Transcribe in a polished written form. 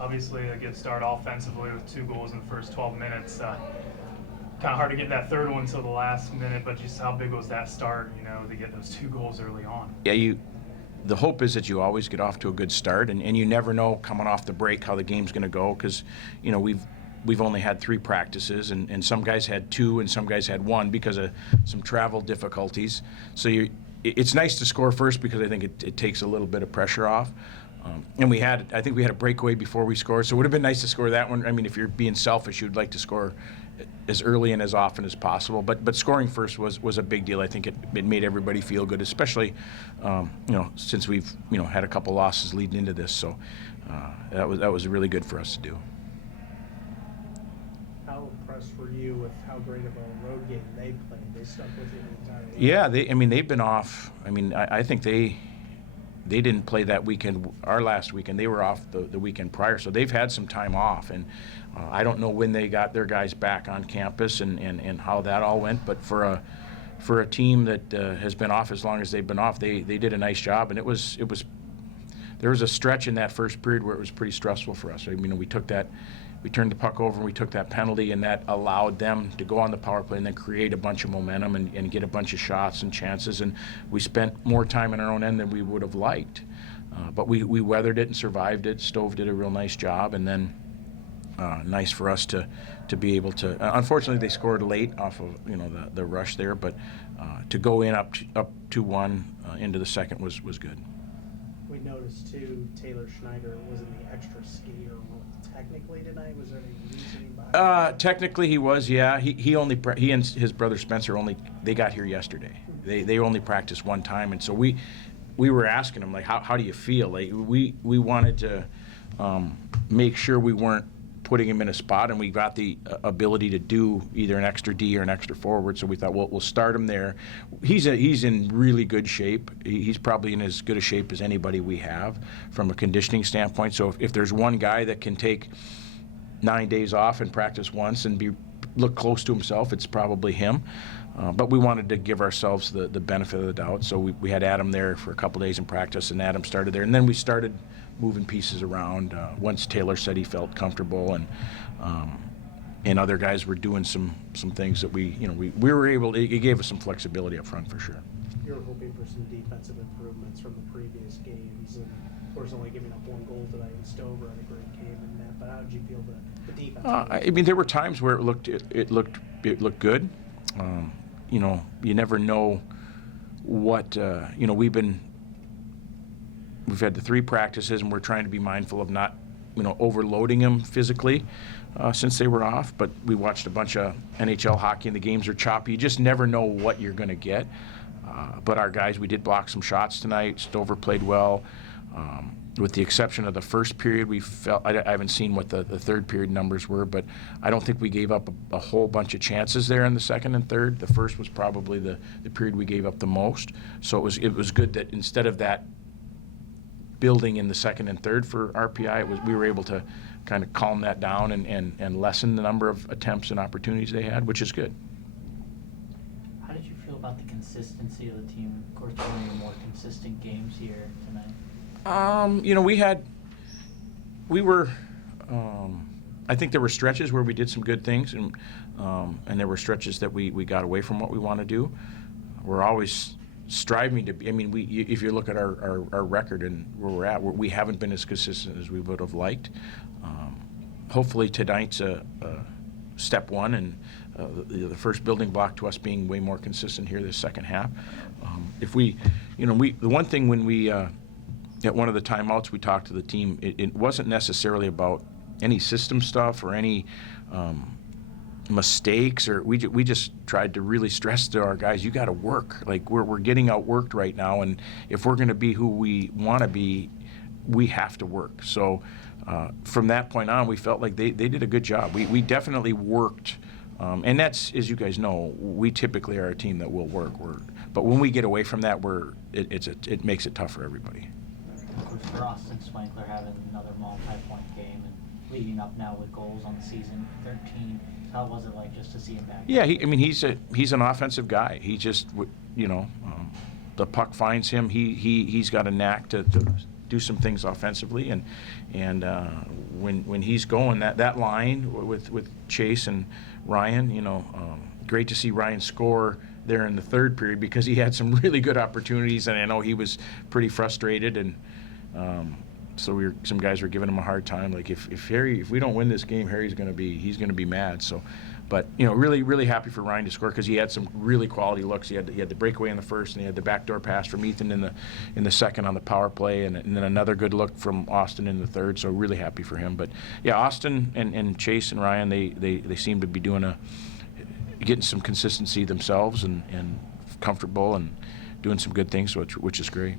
Obviously, a good start offensively with 2 goals in the first 12 minutes. Kind of hard to get that third one until the last minute, but just how big was that start, to get those 2 goals early on? Yeah, the hope is that you always get off to a good start, and you never know coming off the break how the game's going to go, because we've only had 3 practices, and some guys had 2 and some guys had 1 because of some travel difficulties. So it's nice to score first because I think it takes a little bit of pressure off. And I think we had a breakaway before we scored, so it would have been nice to score that one. I mean, if you're being selfish, you'd like to score as early and as often as possible. But scoring first was a big deal. I think it made everybody feel good, especially since we've had a couple losses leading into this. So that was really good for us to do. How impressed were you with how great of a road game they played? They stuck with you the entire week. Yeah, they've been off. I mean, I think they didn't play that weekend, our last weekend. They were off the weekend prior, so they've had some time off. And I don't know when they got their guys back on campus and how that all went. But for a team that has been off as long as they've been off, they did a nice job. And it was there was a stretch in that first period where it was pretty stressful for us. I mean, we turned the puck over and we took that penalty, and that allowed them to go on the power play and then create a bunch of momentum and get a bunch of shots and chances. And we spent more time in our own end than we would have liked. But we weathered it and survived it. Stove did a real nice job, and then nice for us to be able to. Unfortunately, they scored late off of the rush there, but to go in up 2-1 into the second was good. We noticed too, Taylor Schneider was in the extra skater role technically tonight. Was there any reasoning behind Technically, he was. Yeah, he and his brother Spencer they got here yesterday. They only practiced one time, and so we were asking him, like, how do you feel? Like, we wanted to make sure we weren't putting him in a spot, and we got the ability to do either an extra D or an extra forward. So we thought, well, we'll start him there. He's in really good shape. He's probably in as good a shape as anybody we have from a conditioning standpoint. So if there's one guy that can take 9 days off and practice once and look close to himself, it's probably him. But we wanted to give ourselves the benefit of the doubt. So we had Adam there for a couple days in practice, and Adam started there. And then we started moving pieces around once Taylor said he felt comfortable, and other guys were doing some things that we were able to. It gave us some flexibility up front for sure. You were hoping for some defensive improvements from the previous games, and of course only giving up 1 goal tonight, and Stover had a great game in that. But how did you feel the defense? I mean, there were times where it looked good. You never know what we've had the 3 practices, and we're trying to be mindful of not overloading them physically since they were off. But we watched a bunch of NHL hockey, and the games are choppy. You just never know what you're going to get. But our guys, we did block some shots tonight. Stover played well. With the exception of the first period, we felt, I haven't seen what the third period numbers were, but I don't think we gave up a whole bunch of chances there in the second and third. The first was probably the period we gave up the most. So it was good that instead of that building in the second and third for RPI, we were able to kind of calm that down and lessen the number of attempts and opportunities they had, which is good. How did you feel about the consistency of the team? Of course, one of the more consistent games here tonight. I think there were stretches where we did some good things, and there were stretches that we got away from what we want to do. We're always striving to be. I mean, if you look at our record and where we're at, we haven't been as consistent as we would have liked. Hopefully tonight's a step one, and the first building block to us being way more consistent here this second half. The one thing when we at one of the timeouts we talked to the team, it wasn't necessarily about any system stuff or any mistakes, or we just tried to really stress to our guys, you got to work. Like, we're getting outworked right now, and if we're going to be who we want to be, we have to work. So from that point on, we felt like they did a good job. We definitely worked, and that's, as you guys know, we typically are a team that will work. But when we get away from that, it makes it tough for everybody. For Austin Swankler having another multi-point game and leading up now with goals on the season, 13. How was it like just to see him back? Yeah, he's an offensive guy. He just the puck finds him. He's got a knack to do some things offensively, and when he's going, that line with Chase and Ryan, great to see Ryan score there in the third period because he had some really good opportunities, and I know he was pretty frustrated, and so some guys were giving him a hard time. Like if we don't win this game, he's going to be mad. So, but really really happy for Ryan to score because he had some really quality looks. He had the breakaway in the first, and he had the backdoor pass from Ethan in the second on the power play, and then another good look from Austin in the third. So really happy for him. But yeah, Austin and Chase and Ryan, they seem to be getting some consistency themselves and comfortable and doing some good things, which is great.